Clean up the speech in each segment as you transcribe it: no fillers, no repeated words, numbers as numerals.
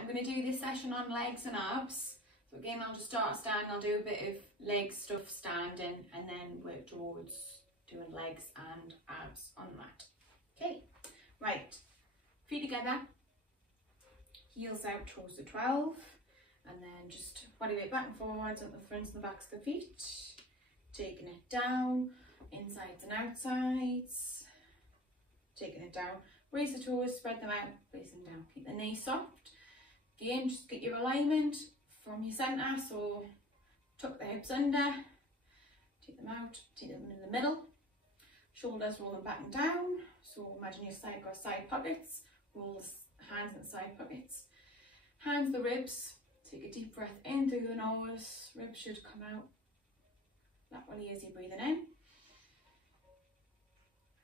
I'm going to do this session on legs and abs. So again, I'll just start standing, I'll do a bit of leg stuff standing, and then work towards doing legs and abs on that. Okay, right, feet together, heels out towards the 12, and then just body weight back and forwards on the fronts and the backs of the feet, taking it down, insides and outsides, taking it down, raise the toes, spread them out, raise them down, keep the knees soft. Again, just get your alignment from your centre, so tuck the hips under, take them out, take them in the middle, shoulders rolling back and down, so imagine your side got side pockets, roll the hands in the side pockets, hands the ribs, take a deep breath in through the nose, ribs should come out laterally as you're breathing in,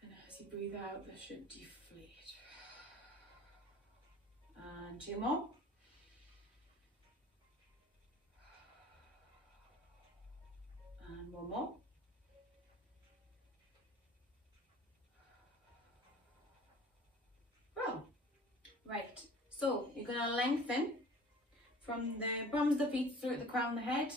and as you breathe out they should deflate. And 2 more. And 1 more. Well, right, so you're going to lengthen from the bottoms of the feet through the crown of the head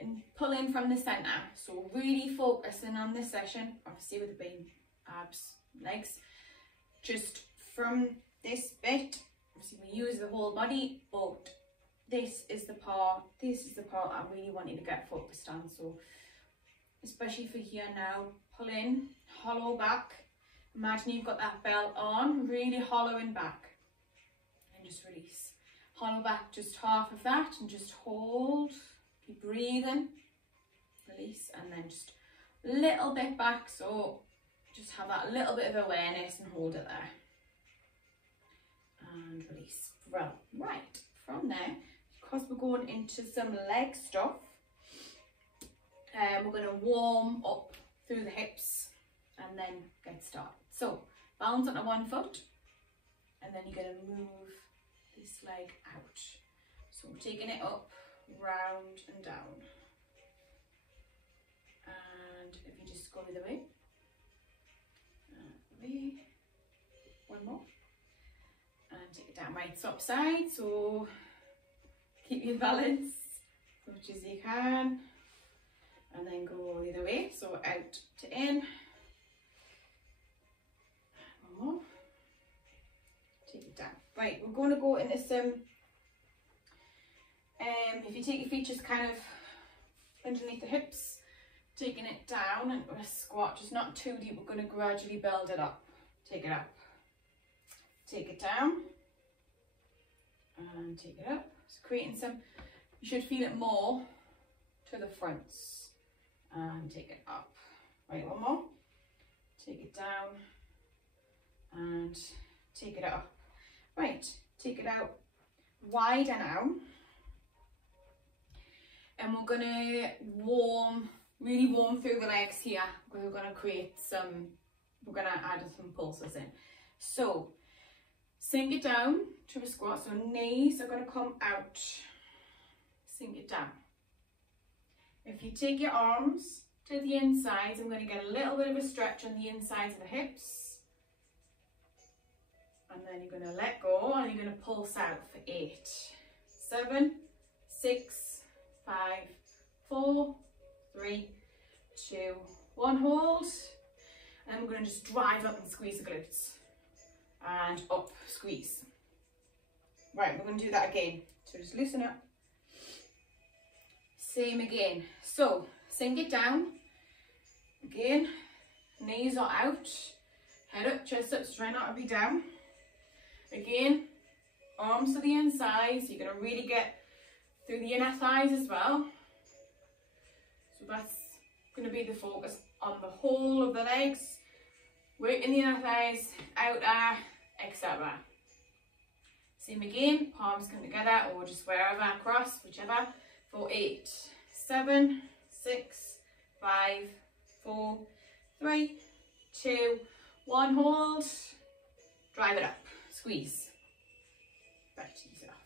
and pull in from the centre. So really focusing on this session, obviously with the big abs, legs, just from this bit. Obviously we use the whole body, but this is the part I really want you to get focused on. So especially for here now, pull in, hollow back, imagine you've got that belt on, really hollowing back, and just release. Hollow back just half of that and just hold, keep breathing, release, and then just a little bit back, so just have that little bit of awareness and hold it there. And release. Well, right, from there, because we're going into some leg stuff, we're going to warm up through the hips and then get started. So balance onto one foot, and then you're going to move this leg out. So we're taking it up, round and down. And if you just go the way, 1 more. And take it down, right, swap sides, so keep your balance as much as you can, and then go the other way, so out to in, 1 more, take it down. Right, we're going to go into some, if you take your feet just kind of underneath the hips, taking it down into a squat, just not too deep, we're going to gradually build it up, take it up. Take it down and take it up. So creating some, you should feel it more to the fronts, and take it up. Right, 1 more. Take it down and take it up. Right, take it out wider now. And we're gonna really warm through the legs here, because we're gonna add some pulses in. So sink it down to a squat, so knees are going to come out, sink it down. If you take your arms to the insides, I'm going to get a little bit of a stretch on the insides of the hips, and then you're going to let go and you're going to pulse out for 8, 7, 6, 5, 4, 3, 2, 1, hold, and we're going to just drive up and squeeze the glutes. And up, squeeze. Right, we're going to do that again. So just loosen up. Same again. So sink it down. Again, knees are out. Head up, chest up, try not to be down. Again, arms to the inside. So you're going to really get through the inner thighs as well. So that's going to be the focus on the whole of the legs. Working the inner thighs, outer, etc. Same again, palms come together or just wherever, across, whichever, for 8, 7, 6, 5, 4, 3, 2, 1, hold, drive it up, squeeze, right, ease it off.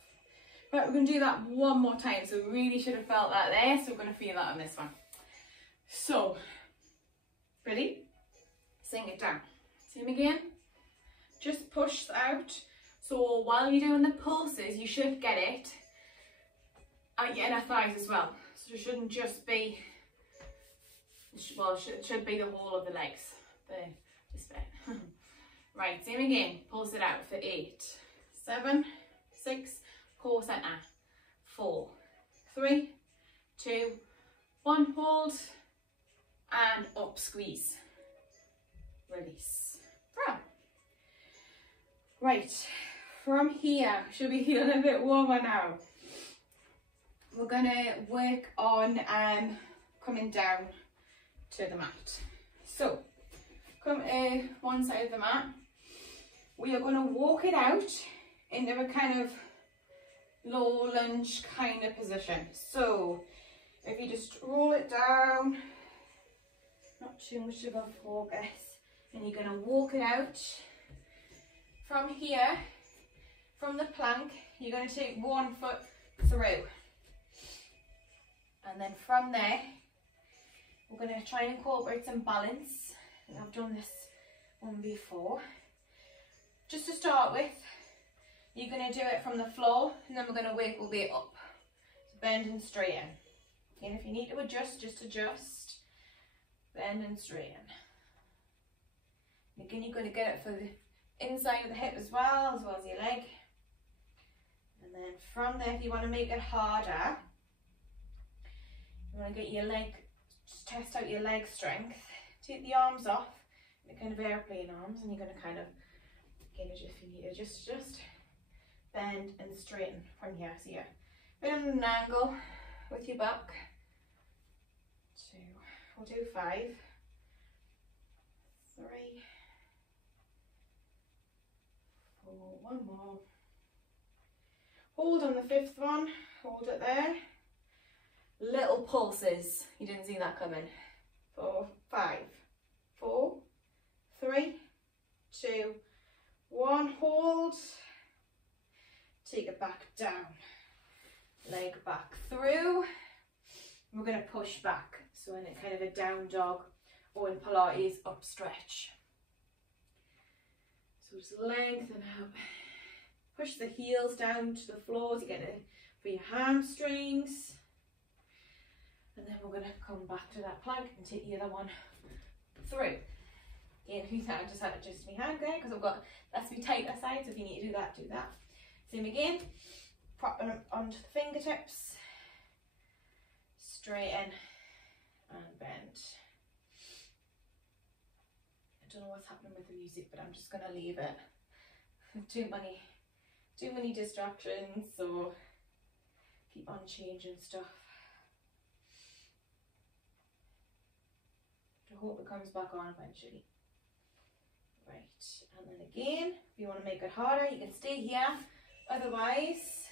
Right, we're going to do that 1 more time, so we really should have felt that there, so we're going to feel that on this one. So, ready? Sink it down. Same again, just push out. So while you're doing the pulses, you should get it at your inner thighs as well. So it shouldn't just be, well, it should be the whole of the legs, this bit. Right, same again, pulse it out for 8, 7, 6, core center, 4, 3, 2, 1, hold, and up, squeeze, release. Right, from here, should be feeling a bit warmer now. We're gonna work on coming down to the mat. So, come to one side of the mat. We are gonna walk it out into a kind of low lunge kind of position. So, if you just roll it down, not too much of a focus, and you're gonna walk it out. From here, from the plank, you're going to take 1 foot through. And then from there, we're going to try and incorporate some balance. I think I've done this one before. Just to start with, you're going to do it from the floor, and then we're going to work our way up. So bend and straighten. And if you need to adjust, just adjust. Bend and straighten. Again, you're going to get it for the inside of the hip as well as your leg. And then from there, if you want to make it harder, you want to get your leg, just test out your leg strength. Take the arms off, the kind of airplane arms, and you're going to kind of, again, if you need to just bend and straighten from here. So yeah, bit of an angle with your back. 2, we'll do 5, 3, 4, 1 more. Hold on the 5th one, hold it there. Little pulses, you didn't see that coming. 4, 5, 4, 3, 2, 1, hold. Take it back down. Leg back through. We're going to push back, so in a kind of a down dog, or in Pilates, up stretch. So just lengthen out. Push the heels down to the floor to get it for your hamstrings. And then we're going to come back to that plank and take the other one through. Again, if you can't, just had to adjust my hand there because I've got, that's my tighter side, so if you need to do that, do that. Same again, propping them onto the fingertips. Straighten and bend. I don't know what's happening with the music, but I'm just going to leave it. Too many distractions, so keep on changing stuff. I hope it comes back on eventually. Right, and then again, if you want to make it harder, you can stay here. Otherwise,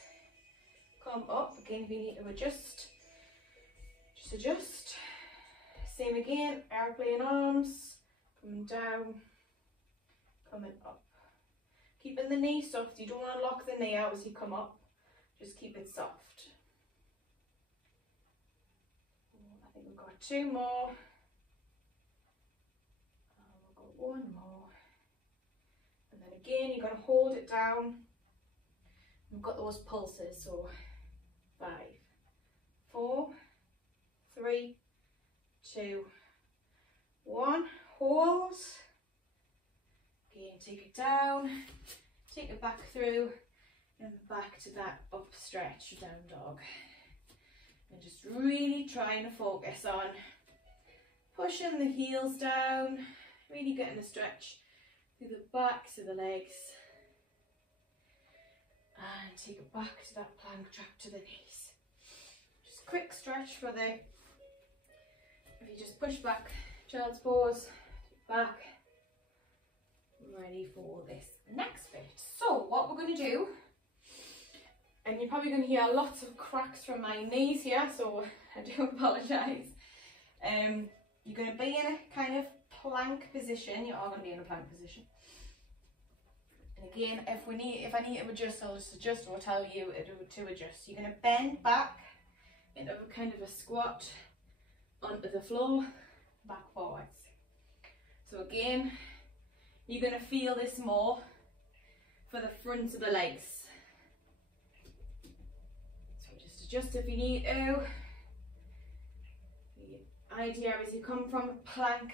come up. Again, if you need to adjust, just adjust. Same again, airplane arms, coming down, coming up. Keeping the knee soft, you don't want to lock the knee out as you come up, just keep it soft. I think we've got 2 more. We've got 1 more. And then again, you're going to hold it down. We've got those pulses, so 5, 4, 3, 2, 1, hold. Again, take it down, take it back through, and back to that up stretch, down dog. And just really trying to focus on pushing the heels down, really getting a stretch through the backs of the legs. And take it back to that plank trap to the knees. Just quick stretch for the, if you just push back, child's pose, back, ready for this next bit. So what we're going to do, and you're probably going to hear lots of cracks from my knees here, so I do apologise. You're going to be in a kind of plank position. You are going to be in a plank position. And again, if I need to adjust, I'll just adjust, or I'll tell you to adjust. You're going to bend back into kind of a squat onto the floor, back forwards. So again, you're going to feel this more for the fronts of the legs. So just adjust if you need to. The idea is you come from a plank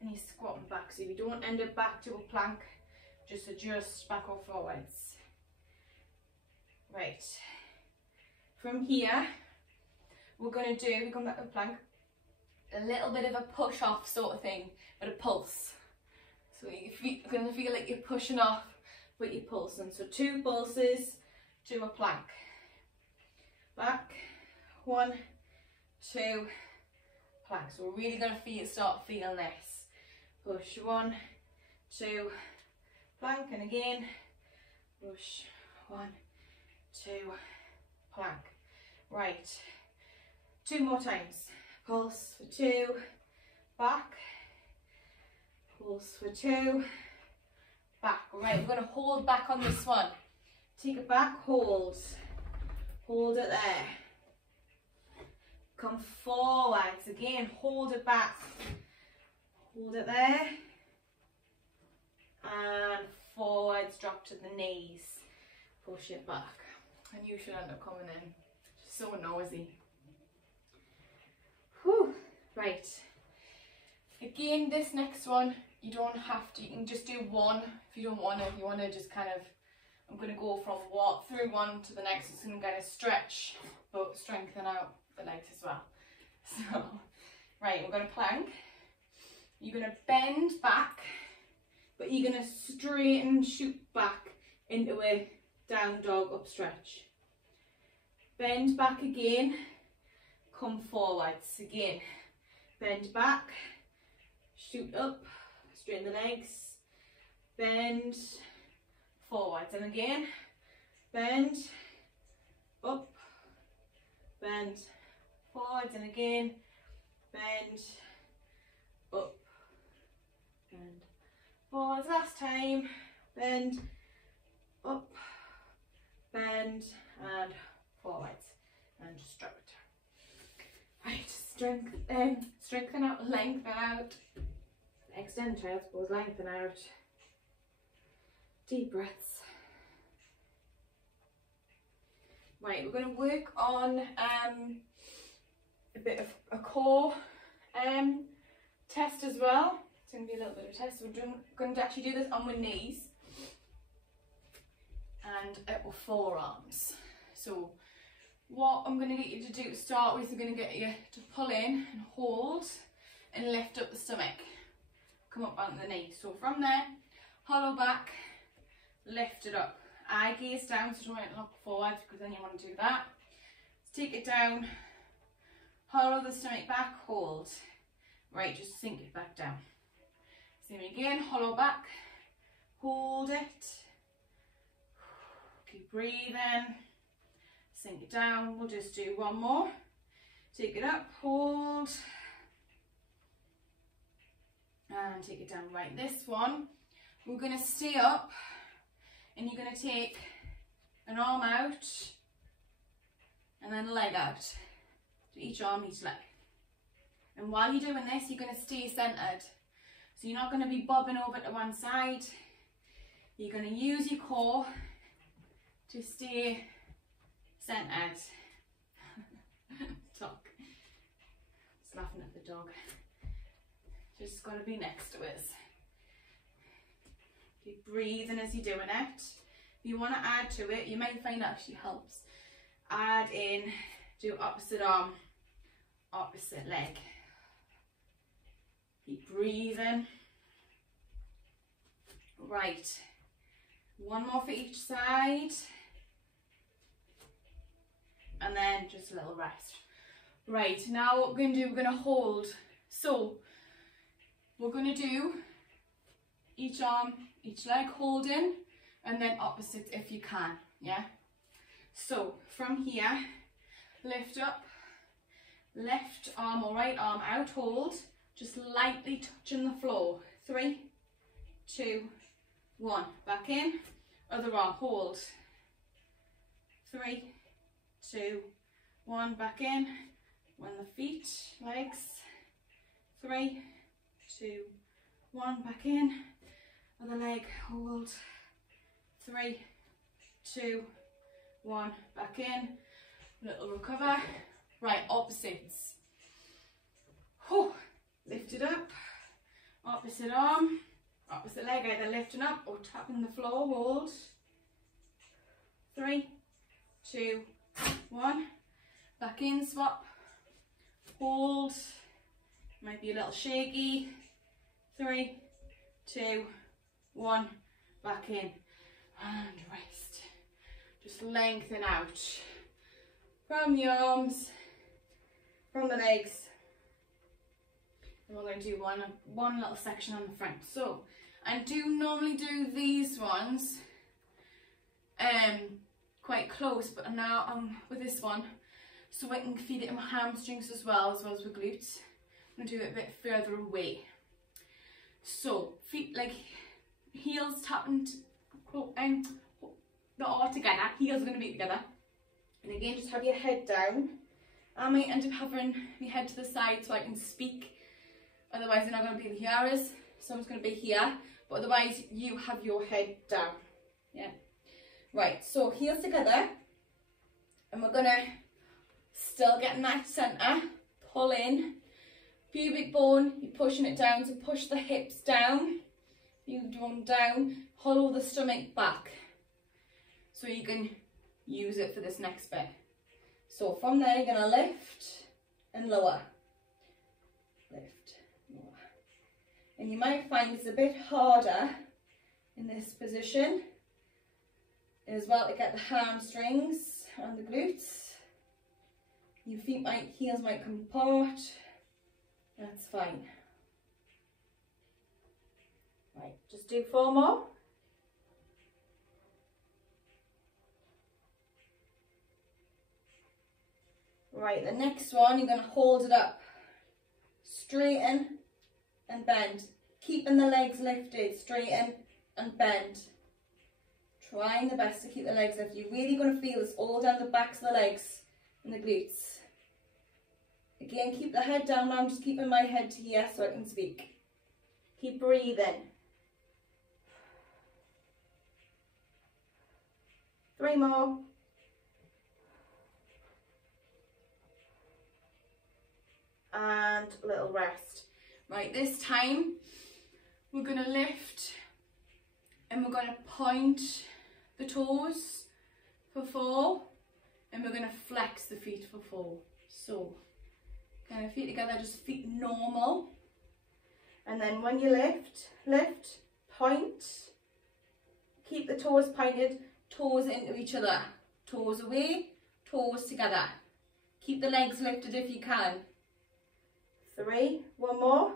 and you're squatting back, so if you don't end up back to a plank, just adjust back or forwards. Right, from here we're going to do, we come back to a plank, a little bit of a push off sort of thing, but a pulse. So you're going to feel like you're pushing off, but you're pulsing. So 2 pulses to a plank. Back, 1, 2, plank. So we're really going to start feeling this. Push, 1, 2, plank, and again, push, 1, 2, plank. Right, 2 more times. Pulse for 2, back, pulse for 2, back. Right, we're going to hold back on this one. Take it back, hold it there. Come forwards, again, hold it back. Hold it there. And forwards, drop to the knees. Push it back. And you should end up coming in. Just so noisy. Whew. Right. Again, this next one, you don't have to, you can just do 1 if you don't want to. If you want to just kind of, I'm going to go from through 1 to the next. It's going to kind of stretch, but strengthen out the legs as well. So, right, we're going to plank. You're going to bend back, but you're going to straighten, shoot back into a down dog up stretch. Bend back again, come forwards again. Bend back, shoot up, straighten the legs, bend forwards, and again, bend up, bend forwards, and again, bend up, bend forwards. Last time, bend up, bend, and forwards, and just drop it. Right, strengthen out, lengthen out, extend child's pose, lengthen out, deep breaths. Right, we're going to work on a bit of a core test as well. It's going to be a little bit of a test. We're going to actually do this on my knees and at my forearms. So what I'm going to get you to do to start with, I'm going to get you to pull in and hold and lift up the stomach. Come up onto the knee. So from there, hollow back, lift it up. Eye gaze down, so don't look forward because then you want to do that. Let's take it down, hollow the stomach back, hold. Right, just sink it back down. Same again, hollow back, hold it. Keep breathing. Sink it down. We'll just do 1 more. Take it up, hold, and take it down. Right, this one, we're going to stay up, and you're going to take an arm out, and then a leg out. So each arm, each leg. And while you're doing this, you're going to stay centered. So you're not going to be bobbing over to one side. You're going to use your core to stay centered. Talk. Just laughing at the dog. Just got to be next to us. Keep breathing as you're doing it. If you want to add to it, you might find it actually helps. Add in, do opposite arm, opposite leg. Keep breathing. Right. 1 more for each side. And then just a little rest. Right, now what we're going to do, we're going to hold. So, we're going to do each arm, each leg holding, and then opposites if you can, yeah? So, from here, lift up, left arm or right arm out, hold, just lightly touching the floor. 3, 2, 1, back in, other arm, hold. 3, 2, 1, back in, when the feet, legs, 3, 2, 1, back in, other leg, hold, 3, 2, 1, back in, little recover. Right, opposites. Whew. Lift it up, opposite arm, opposite leg, either lifting up or tapping the floor, hold. 3, 2, 1, back in, swap, hold, might be a little shaky. 3, 2, 1, back in, and rest. Just lengthen out from the arms, from the legs, and we're going to do one little section on the front. So I do normally do these ones quite close, but now with this one, so I can feed it in my hamstrings as well as with glutes. I'm going to do it a bit further away. So feet, like heels tapping, they're all together, heels are going to be together. And again, just have your head down. I might end up having my head to the side so I can speak. Otherwise, you're not going to be in the ears. Someone's going to be here, but otherwise you have your head down. Yeah. Right, so heels together. And we're going to still get in that centre. Pull in. Pubic bone, you're pushing it down, so push the hips down. You go down, hollow the stomach back. So you can use it for this next bit. So from there, you're going to lift and lower. Lift, lower. And you might find it's a bit harder in this position as well to get the hamstrings and the glutes. Your heels might come apart. That's fine. Right, just do 4 more. Right, the next one, you're going to hold it up. Straighten and bend. Keeping the legs lifted, straighten and bend. Trying the best to keep the legs lifted. You're really going to feel this all down the backs of the legs and the glutes. Again, keep the head down. I'm just keeping my head to here so I can speak. Keep breathing. 3 more. And a little rest. Right, this time we're going to lift and we're going to point the toes for 4 and we're going to flex the feet for 4. So, kind of feet together, just feet normal. And then when you lift, point, keep the toes pointed, toes into each other. Toes away, toes together. Keep the legs lifted if you can. 3, 1 more,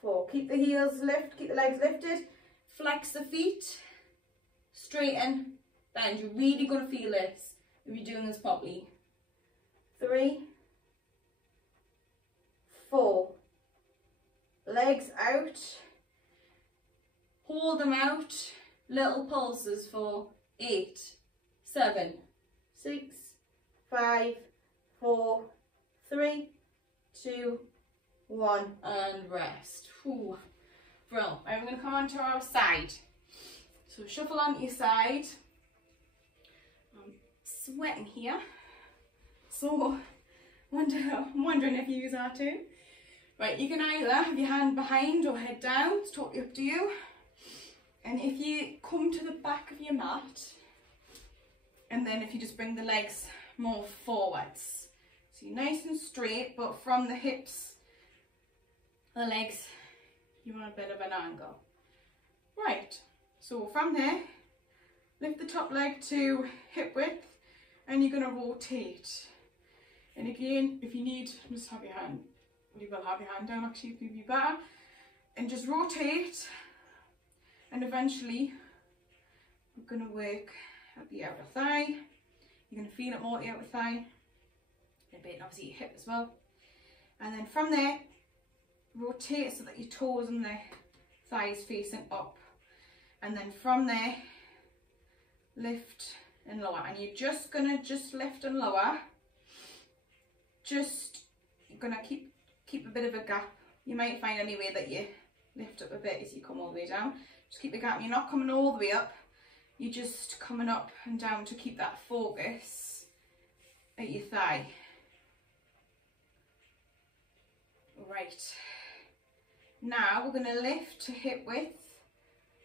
4. Keep the heels lifted, keep the legs lifted, flex the feet, straighten, bend. You're really going to feel this if you're doing this properly. 3, 4. Legs out, hold them out, little pulses for 8, 7, 6, 5, 4, 3, 2, 1, and rest. Brilliant. Right, we're going to come on to our side. So shuffle onto your side. I'm sweating here, so I'm wondering if you are too. Right, you can either have your hand behind or head down, it's totally up to you. And if you come to the back of your mat, and then if you just bring the legs more forwards. So you're nice and straight, but from the hips, the legs, you want a bit of an angle. Right, so from there, lift the top leg to hip width, and you're going to rotate. And again, if you need, just have your hand, you will have your hand down, actually it would be better. And just rotate, and eventually, we're going to work at the outer thigh. You're going to feel it more at the outer thigh. A bit, obviously your hip as well. And then from there, rotate so that your toes and the thighs facing up. And then from there, lift and lower. And you're just gonna lift and lower. You're gonna keep a bit of a gap. You might find anyway that you lift up a bit as you come all the way down. Just keep the gap. You're not coming all the way up. you're just coming up and down to keep that focus at your thigh. Right, now we're going to lift to hip width,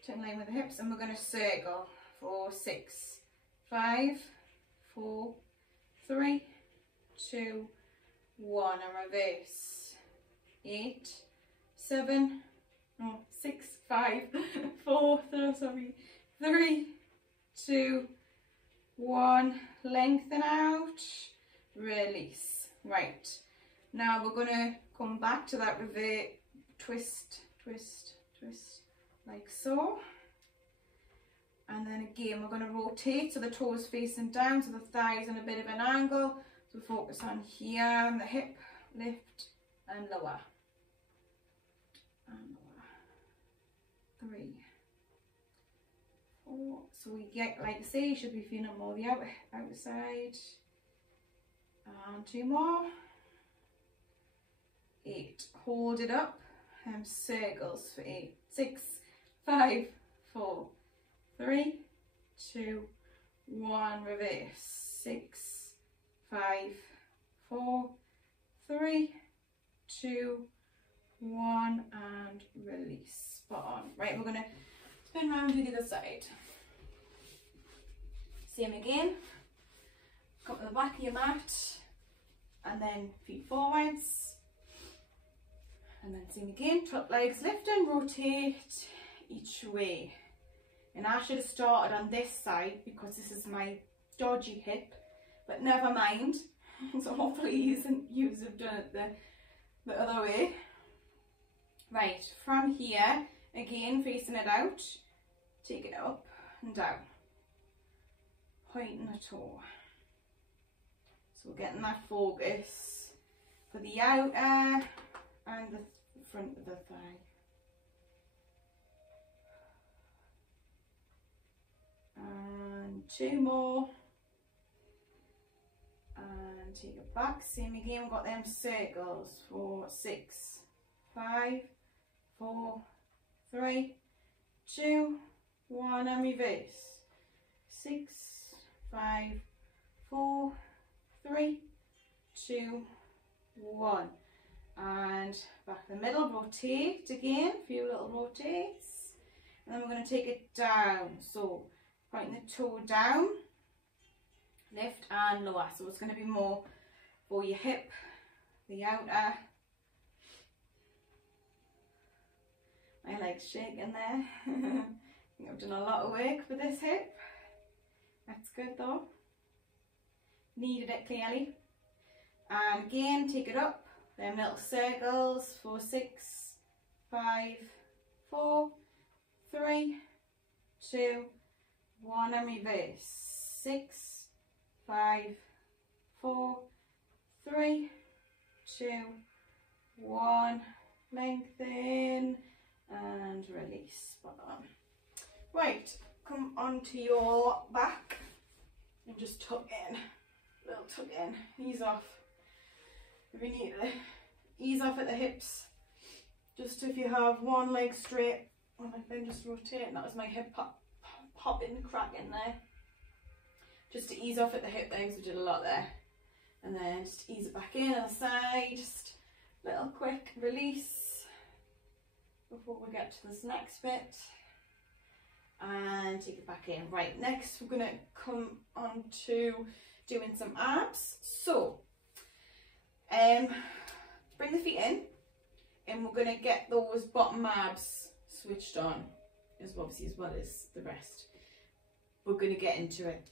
to in line with the hips, and we're going to circle for 6, 5, 4, 3, 2, 1, and reverse. 8, 7, no, 6, 5, 4, 3, 2, 1, lengthen out, release. Right, now we're going to come back to that revert, twist, twist, twist, like so. And then again, we're going to rotate so the toes facing down, so the thighs in a bit of an angle. So focus on here, and the hip, lift and lower. And lower. 3, 4. So we get, like I say, you should be feeling more the outer side. And 2 more. 8. Hold it up. Circles for 8. 6, 5, 4, 3, 2, 1. Reverse. 6, 5, 4, 3, 2, 1, and release. Spot on. Right, we're going to spin around to the other side. Same again. Come to the back of your mat, and then feet forwards. And then same again, top legs lifting, rotate each way. And I should have started on this side because this is my dodgy hip, but never mind. So hopefully you have done it the other way. Right, from here, again facing it out, take it up and down, pointing the toe. So we're getting that focus for the outer and the front of the thigh. And 2 more. And take it back. Same again, we've got them circles for 6, 5, 4, 3, 2, 1, and reverse. 6, 5, 4, 3, 2, 1. And back in the middle, rotate again, a few little rotates. And then we're going to take it down. So pointing the toe down, lift and lower. So it's going to be more for your hip, the outer. My leg's shaking there. I think I've done a lot of work for this hip. That's good though. Needed it clearly. And again, take it up. Them little circles for 6, 5, 4, 3, 2, 1, and reverse. 6, 5, 4, 3, 2, 1, lengthen and release. Spot on. Right, come onto your back and just tuck in. Little tuck in, ease off. If you need to ease off at the hips, just if you have one leg straight, and then just rotate. And that was my hip popping, cracking there. Just to ease off at the hip there, because we did a lot there. And then just ease it back in on the side, just little quick release before we get to this next bit. And take it back in. Right, next we're going to come on to doing some abs. So, bring the feet in, and we're going to get those bottom abs switched on, as well as the rest. We're going to get into it.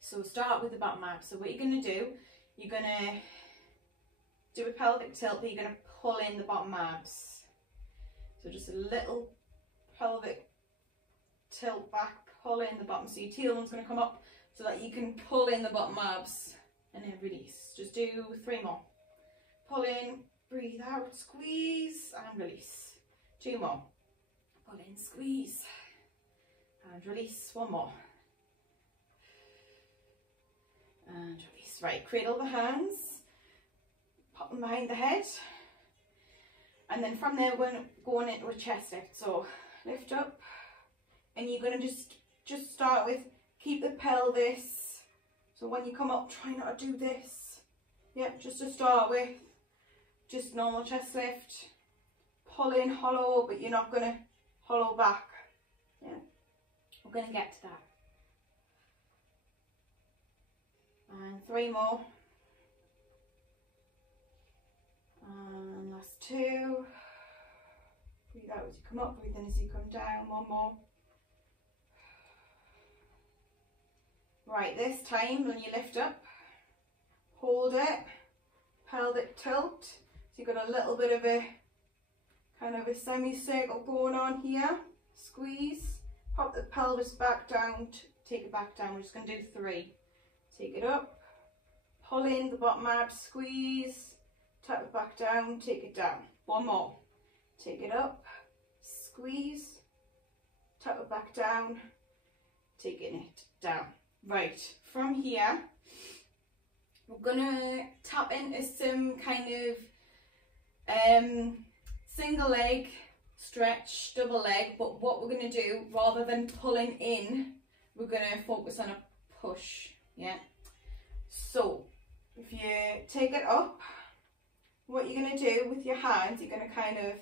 So start with the bottom abs. So what you're going to do, you're going to do a pelvic tilt, but you're going to pull in the bottom abs. So just a little pelvic tilt back, pull in the bottom. So your tailbone's going to come up so that you can pull in the bottom abs, and then release. Just do 3 more. Pull in, breathe out, squeeze and release. 2 more. Pull in, squeeze and release. 1 more. And release. Right, cradle the hands, pop them behind the head. And then from there we're going into a chest lift. So lift up, and you're going to just just start with, keep the pelvis. So when you come up, try not to do this. Yep, just to start with, just normal chest lift. Pull in hollow, but you're not going to hollow back. Yeah, we're going to get to that. And 3 more. And last 2. Breathe out as you come up, breathe in as you come down. 1 more. Right, this time when you lift up, hold it, pelvic tilt. So you've got a little bit of a kind of a semicircle going on here. Squeeze, pop the pelvis back down, take it back down. We're just going to do 3. Take it up, pull in the bottom abs, squeeze, tap it back down, take it down. 1 more. Take it up, squeeze, tap it back down, taking it down. Right, from here, we're gonna tap into some kind of single leg stretch, double leg, but what we're gonna do, rather than pulling in, we're gonna focus on a push, yeah? So, if you take it up, what you're gonna do with your hands, you're gonna kind of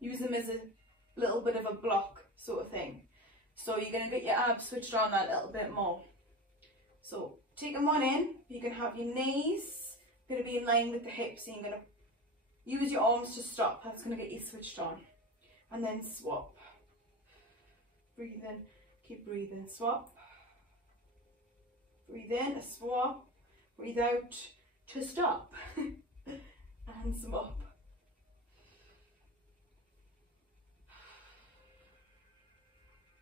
use them as a little bit of a block sort of thing. So you're going to get your abs switched on that little bit more. So take them on in. You can have your knees going to be in line with the hips. So you're going to use your arms to stop. That's going to get you switched on. And then swap. Breathe in. Keep breathing. Swap. Breathe in. A swap. Breathe out to stop. And swap.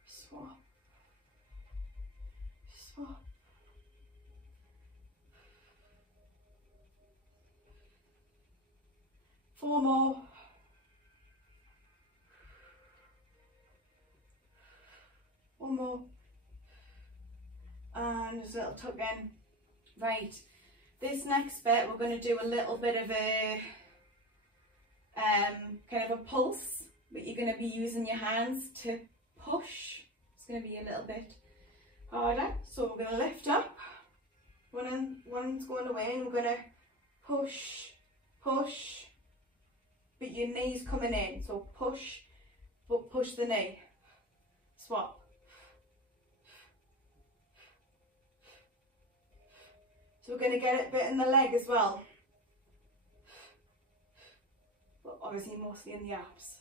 Swap. Swap. 4 more. 1 more. And just a little tuck in. Right. This next bit we're going to do a little bit of a kind of a pulse, but you're going to be using your hands to push. It's going to be a little bit harder. So we're going to lift up. One's going away and we're going to push, push, but your knee's coming in. So push, but push the knee. Swap. So we're going to get it a bit in the leg as well. But obviously mostly in the abs.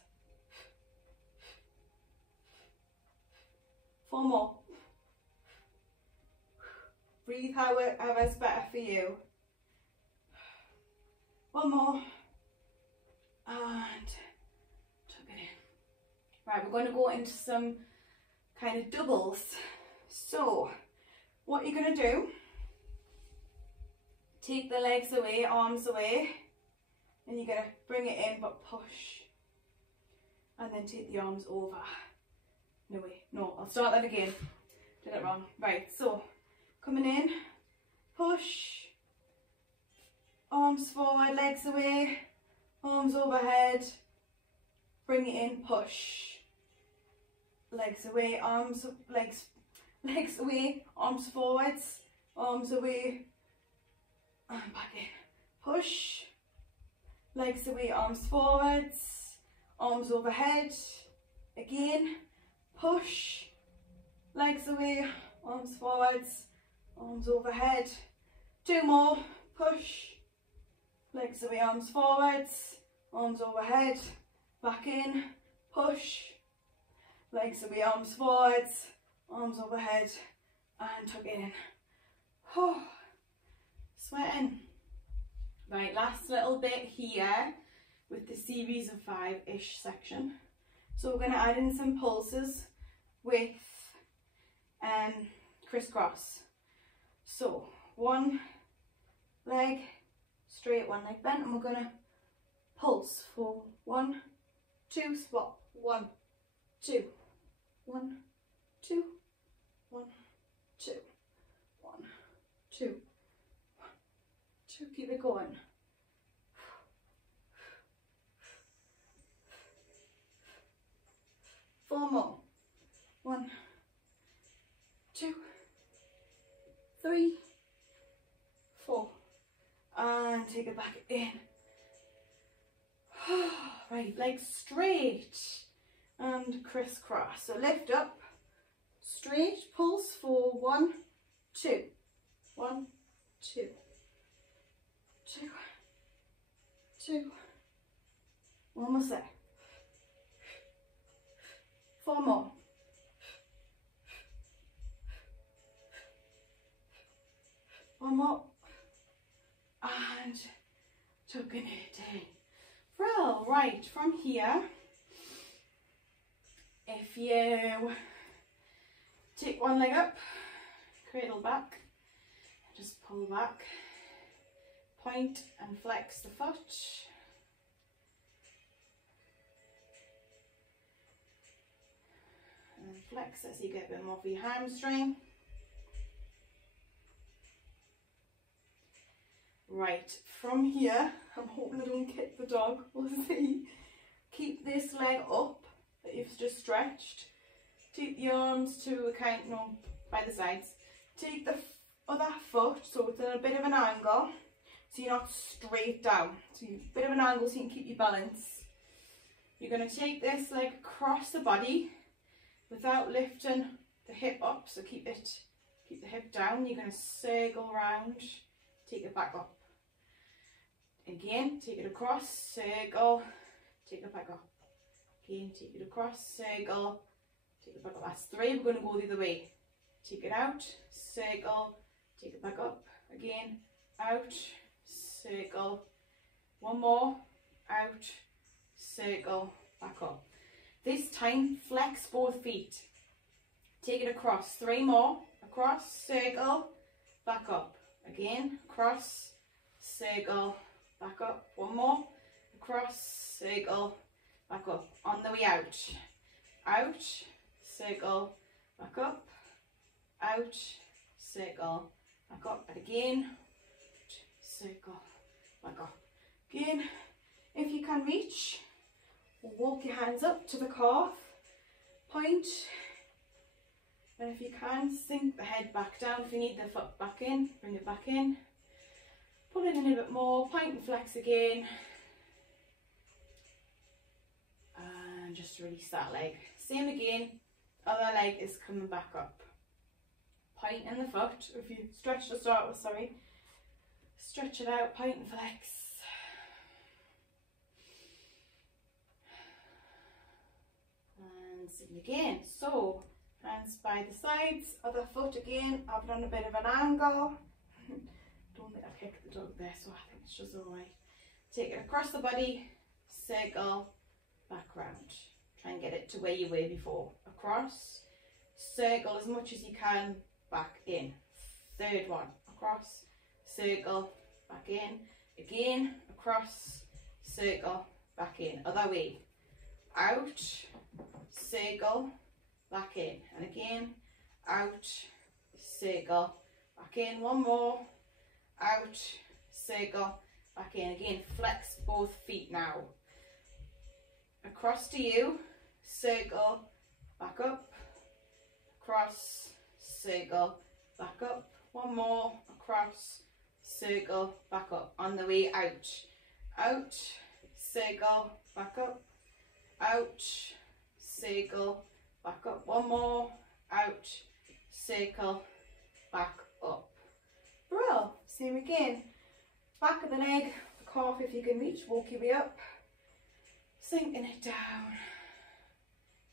4 more. Breathe however's better for you. 1 more. And tuck it in. Right, we're going to go into some kind of doubles. So, what you're going to do, take the legs away, arms away, and you're going to bring it in but push. And then take the arms over. No way, no, I'll start that again. Did it wrong. Right, so coming in, push, arms forward, legs away, arms overhead, bring it in, push, legs away, arms, legs away, arms forwards, arms away, and back in, push, legs away, arms forwards, arms overhead, again, push, legs away, arms forwards, arms overhead. 2 more, push, legs away, arms forwards, arms overhead, back in, push, legs away, arms forwards, arms overhead, and tuck it in. Oh, sweating. Right, last little bit here with the series of 5-ish section. So we're going to add in some pulses with crisscross. So 1 leg straight, 1 leg bent, and we're going to pulse for 1, 2, swap, 1, 2, 1, 2, 1, 2, 1, 2, 1, 2, keep it going. 4 more. 1, 3, 4, and take it back in. Right, legs straight and crisscross. So lift up, straight, pulse for 1, 2, 1, 2, 2, 2, almost there. 4 more. One more. And tucking it in. Well, right, from here, if you take one leg up, cradle back, just pull back, point and flex the foot. And flex as you get a bit more for your hamstring. Right, from here, I'm hoping I don't kick the dog, we'll see. Keep this leg up that you've just stretched. Take the arms to a kind, no, by the sides. Take the other foot, so it's in a bit of an angle, so you're not straight down. So you're a bit of an angle so you can keep your balance. You're going to take this leg across the body without lifting the hip up, so keep the hip down. You're going to circle around, take it back up. Again, take it across, circle, take it back up. Again, take it across, circle, take it back up. That's 3, we're going to go the other way. Take it out, circle, take it back up. Again, out, circle. One more, out, circle, back up. This time, flex both feet. Take it across, 3 more, across, circle, back up. Again, across, circle, back up. 1 more, across, circle, back up. On the way out, out, circle, back up, out, circle, back up. And again, circle, back up. Again, if you can reach, walk your hands up to the calf, point, and if you can, sink the head back down. If you need the foot back in, bring it back in. Pull in a little bit more, point and flex again. And just release that leg. Same again, other leg is coming back up. Point in the foot, if you stretch to start with, sorry. Stretch it out, point and flex. And same again. So, hands by the sides, other foot again. I've done a bit of an angle. Don't think I kicked the dog there, so I think it's just alright. Take it across the body, circle, back round. Try and get it to where you were before. Across, circle as much as you can, back in. 3rd one, across, circle, back in. Again, across, circle, back in. Other way. Out, circle, back in. And again, out, circle, back in. 1 more. Out, circle, back in. Again, flex both feet now. Across to you, circle, back up, across, circle, back up. 1 more, across, circle, back up. On the way out, out, circle, back up, out, circle, back up. 1 more, out, circle, back up. Bro, same again. Back of the leg, the calf if you can reach, walk your way up. Sinking it down.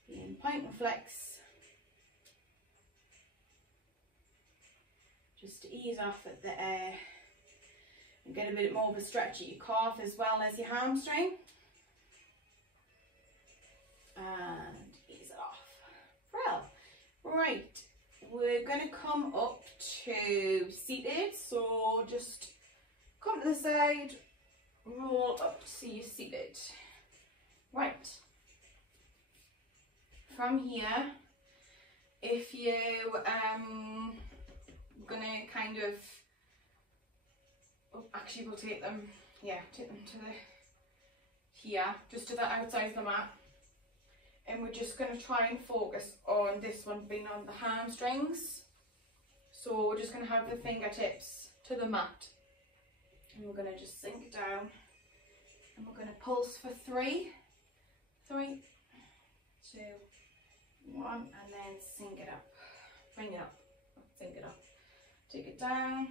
Again, point and flex. Just to ease off at the air. And get a bit more of a stretch at your calf as well as your hamstring. And ease it off. Well, right. We're going to come up to seated, so just come to the side, roll up so you're seated. Right, from here, if you going to kind of, oh, actually we'll take them, yeah, take them to the, here, just to the outside of the mat. And we're just going to try and focus on this one being on the hamstrings. So we're just going to have the fingertips to the mat. And we're going to just sink down. And we're going to pulse for 3. 3, 2, 1. And then sink it up. Bring it up. Sink it up. Take it down.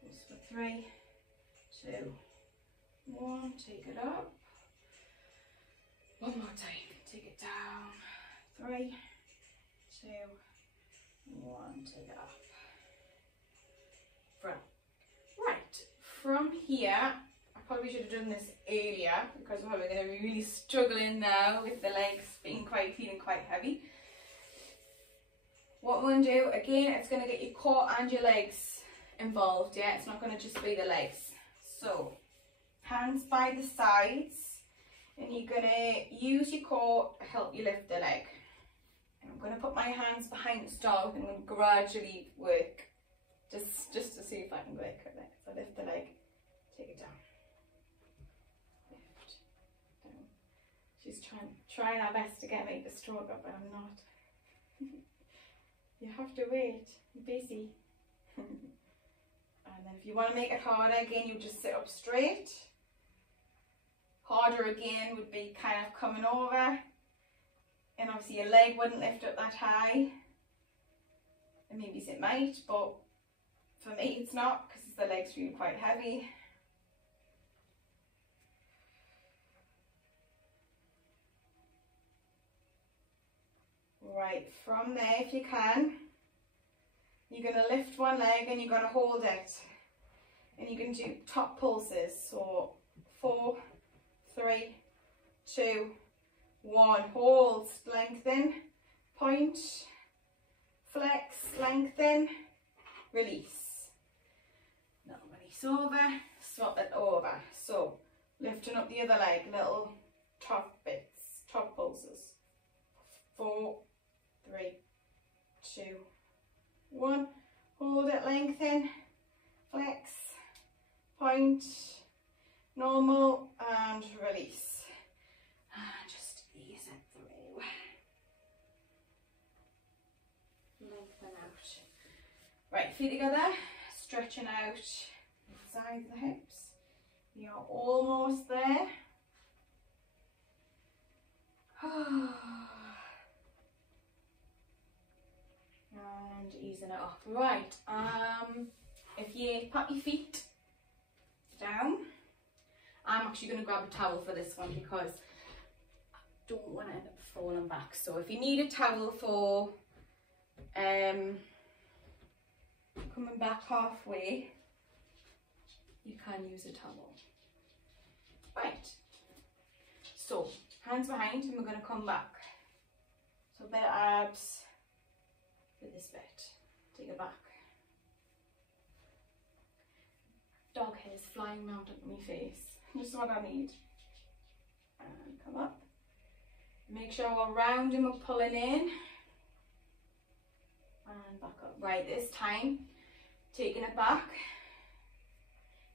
Pulse for 3, 2, 1. Take it up. One more time. Take it down. 3, 2, 1. Take it up. Right. From here, I probably should have done this earlier because we're probably going to be really struggling now with the legs feeling quite heavy. What we're going to do, again, it's going to get your core and your legs involved, yeah? It's not going to just be the legs. So, hands by the sides, and you're going to use your core to help you lift the leg. And I'm going to put my hands behind the start and I'm going to gradually work, just to see if I can work with it. So lift the leg, take it down. Lift, down. She's trying her best to get me to stroke up, but I'm not. You have to wait, you're busy. And then if you want to make it harder, again, you just sit up straight. Harder again would be kind of coming over. And obviously your leg wouldn't lift up that high. And maybe it might, but for me it's not because the leg's really quite heavy. Right, from there, if you can, you're going to lift one leg and you're going to hold it. And you can do top pulses. So 4, 3, 2, 1. Hold, lengthen, point, flex, lengthen, release. Now release over, swap it over. So lifting up the other leg, little top bits, top pulses. 4, 3, 2, 1. Hold it, lengthen, flex, point, normal, and release. And just ease it through. Lengthen out. Right, feet together, stretching out inside the hips. You're almost there. And easing it off. Right, if you put your feet down, I'm actually going to grab a towel for this one because I don't want to end up falling back. So if you need a towel for coming back halfway, you can use a towel. Right, so hands behind and we're going to come back. So a bit of abs with this bit. Take it back. Dog hairs flying around at my face. Just what I need. And come up. Make sure we're round and we're pulling in. And back up. Right, this time, taking it back.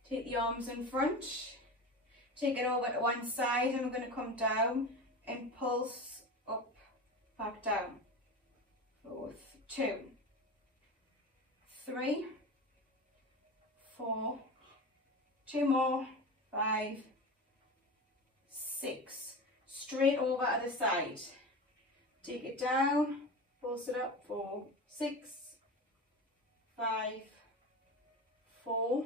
Take the arms in front. Take it over to one side and we're going to come down and pulse up, back down. 4, 2, 3, 4, 2 more, 5, 6. Straight over to the side. Take it down, pulse it up. 4, 6, 5, 4,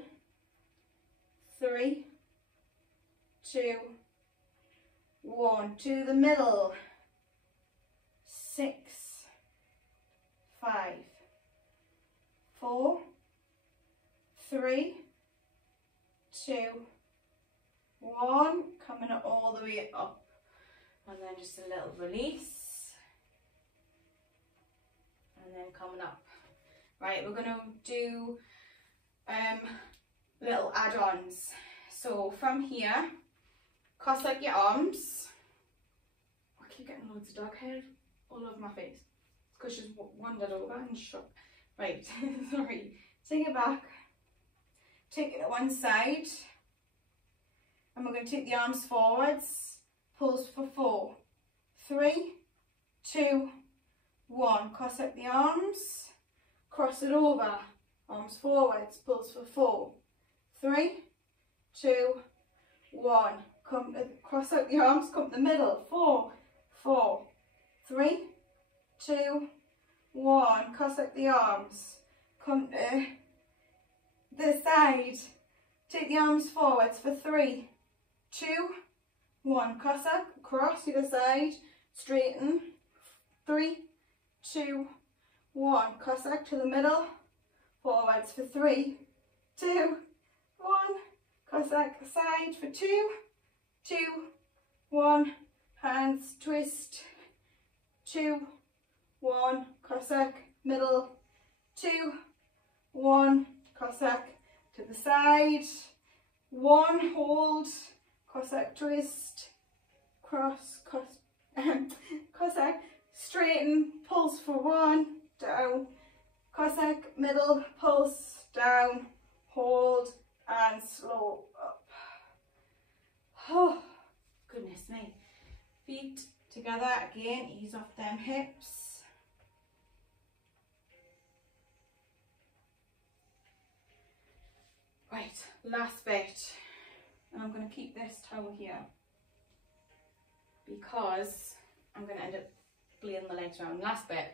3, 2, 1. To the middle. 6, 5, 4, 3, 2, 1. Coming all the way up. And then just a little release. And then coming up. Right, we're going to do little add-ons. So from here, cross like your arms. I keep getting loads of dog hair all over my face. It's because she's wandered over and shut. Right, sorry. Take it back. Take it to one side. And we're going to take the arms forwards. Pulse for 4, 3, 2, 1. Cross out the arms. cross it over, arms forwards, pulse for 4, 3, 2, 1. Come to, cross out your arms, come to the middle, 4, 4, 3, 2, 1. Cross out the arms, come to the side, take the arms forwards for 3, 2, 1. Cross out, cross the other side, straighten, 3, 2, 1. Cross out to the middle, forwards for 3, 2, 1. Cross out the side for 2, 2, 1. Hands twist, 2, 1. Cross out middle, 2, 1. Cross out to the side, 1. Hold, cross out twist, cross, cross out, straighten, pulse for 1, down, cross out, middle, pulse, down, hold, and slow up. Oh, goodness me. Feet together again, ease off them hips. Right, last bit. And I'm going to keep this towel here because I'm going to end up laying the legs around. Last bit.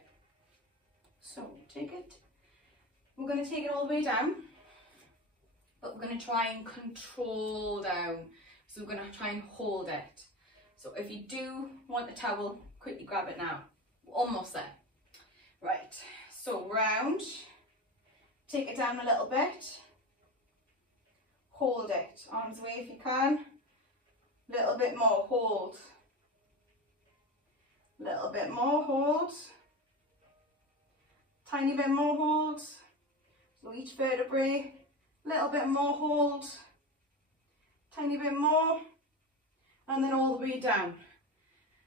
So take it. We're going to take it all the way down, but we're going to try and control down. So we're going to try and hold it. So if you do want the towel, quickly grab it now. We're almost there. Right, so round, take it down a little bit, hold it, arms away if you can, little bit more, hold, little bit more, hold, tiny bit more, hold, so each vertebrae, little bit more, hold, tiny bit more, and then all the way down.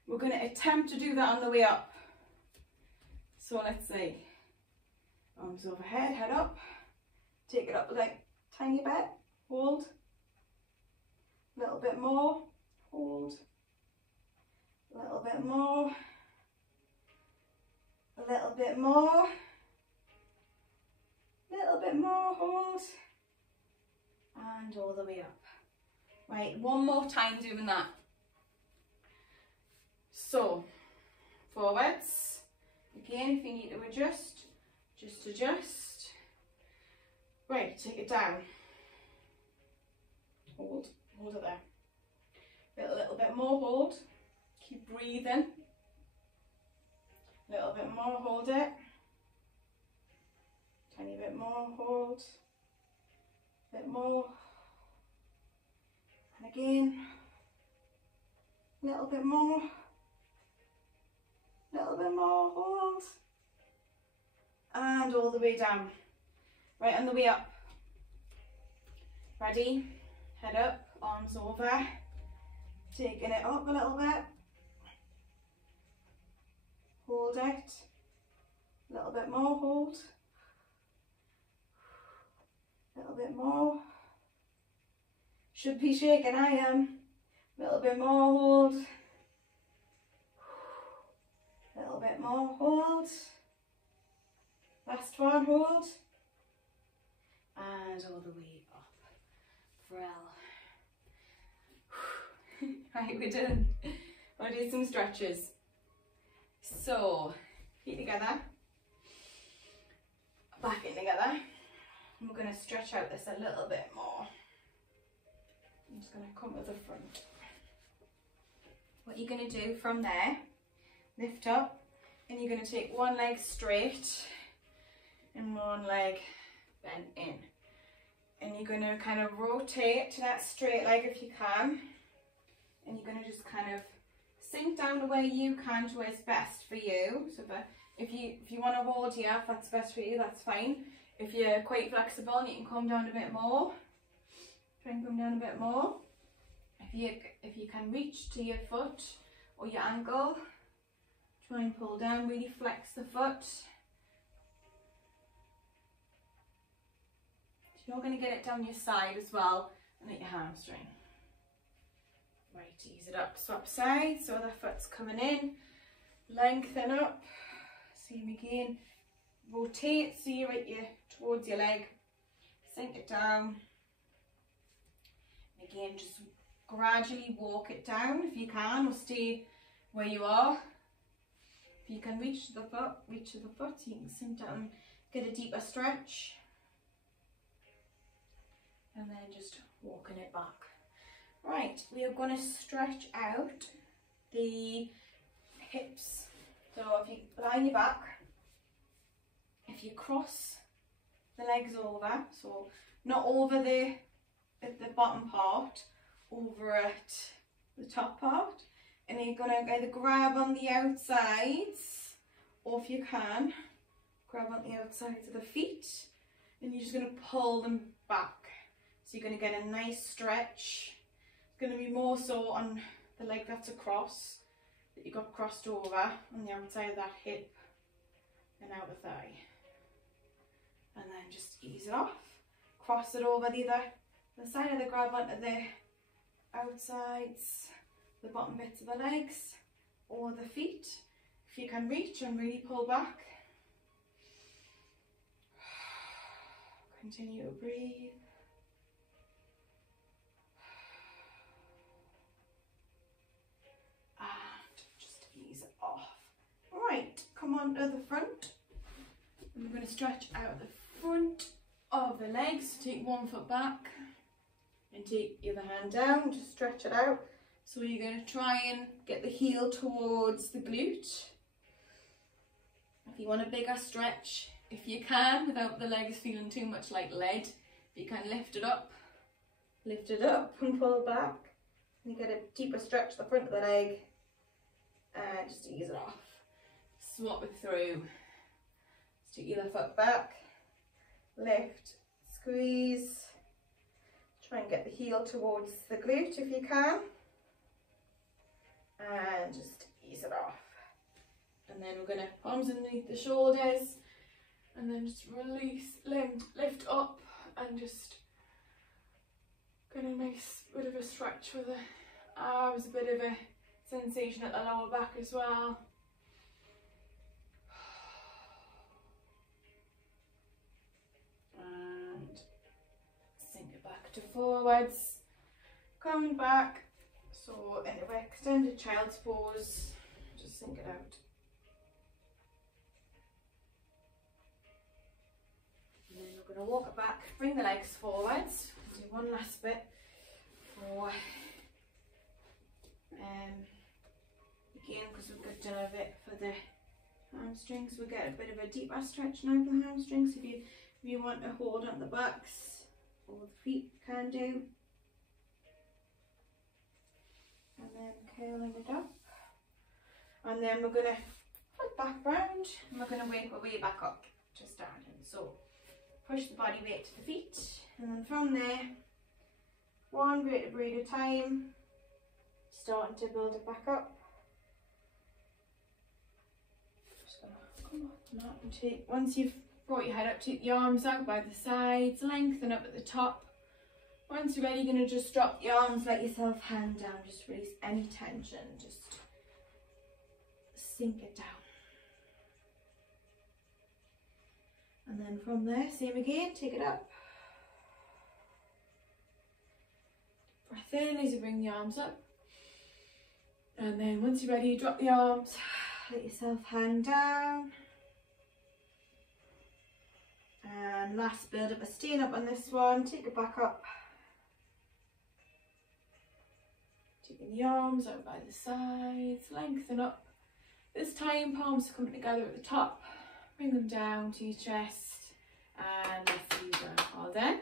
We're going to attempt to do that on the way up. So let's see. Arms overhead, head up. Take it up like tiny bit. Hold. A little bit more. Hold. A little bit more. A little bit more. A little bit more. Hold. And all the way up. Right, one more time doing that. So, forwards. Again, if you need to adjust, just adjust. Right, take it down. Hold it there. A little bit more, hold. Keep breathing. A little bit more, hold it. Tiny bit more, hold. A bit more. And again, a little bit more, little bit more, hold, and all the way down. Right, on the way up. Ready? Head up, arms over, taking it up a little bit, hold it, a little bit more, hold, a little bit more. Should be shaking, I am. A little bit more, hold. A little bit more, hold. Last one, hold. And all the way up. Frel. Right, we're done. I'll do some stretches. So, feet together. Back in together. And we're going to stretch out this a little bit more. I'm just going to come to the front. What you're going to do from there, lift up, and you're going to take one leg straight and one leg bent in. And you're going to kind of rotate to that straight leg if you can. And you're going to just kind of sink down the way you can to where it's best for you. So if you want to hold here, if that's best for you, that's fine. If you're quite flexible and you can come down a bit more, try and come down a bit more. If you can reach to your foot or your ankle, try and pull down, really flex the foot. You're going to get it down your side as well and at your hamstring. Right, ease it up, swap sides, so the foot's coming in, lengthen up, same again, rotate so you're towards your leg. Sink it down. Again, just gradually walk it down if you can, or stay where you are. If you can reach to the foot, so you can sink down, get a deeper stretch. And then just walking it back. Right, we are going to stretch out the hips. So if you lie on your back, if you cross the legs over, so not over the bottom part, over at the top part, and you're going to either grab on the outsides, or if you can, grab on the outsides of the feet, and you're just going to pull them back. So you're going to get a nice stretch. It's going to be more so on the leg that's across, that you got crossed over on the outside of that hip and out the thigh. And then just ease it off. Cross it over the side of the grab onto the outsides, the bottom bits of the legs or the feet. If you can reach and really pull back. Continue to breathe. Right, come on to the front. And we're going to stretch out the front of the legs. Take one foot back and take the other hand down. Just stretch it out. So you're going to try and get the heel towards the glute. If you want a bigger stretch, if you can, without the legs feeling too much like lead, you can lift it up and pull back. And you get a deeper stretch the front of the leg. And just ease it off. Swap it through. Stick your left foot back, lift, squeeze. Try and get the heel towards the glute if you can. And just ease it off. And then we're going to palms underneath the shoulders. And then just release, lift up and just get a nice bit of a stretch for the arms, a bit of a sensation at the lower back as well. And sink it back to forwards, coming back. So anyway, extended child's pose, just sink it out. And then we're going to walk it back, bring the legs forwards, do one last bit for again, because we've got done a bit for the hamstrings, we'll get a bit of a deeper stretch now for the hamstrings. If you want to hold on the backs or the feet, you can do. And then curling it up. And then we're going to flip back round and we're going to work our way back up to standing. So push the body weight to the feet, and then from there, one vertebrae at a time, starting to build it back up. Just gonna come off the mat and take, once you've brought your head up, take the arms out by the sides, lengthen up at the top. Once you're ready, you're going to just drop the arms, let yourself hand down, just release any tension, just sink it down. And then from there, same again, take it up. Breath in as you bring the arms up. And then once you're ready, drop the arms, let yourself hang down. And last build up a staying up on this one, take it back up. Taking the arms out by the sides, lengthen up. This time palms are coming together at the top. Bring them down to your chest and let's see that all done.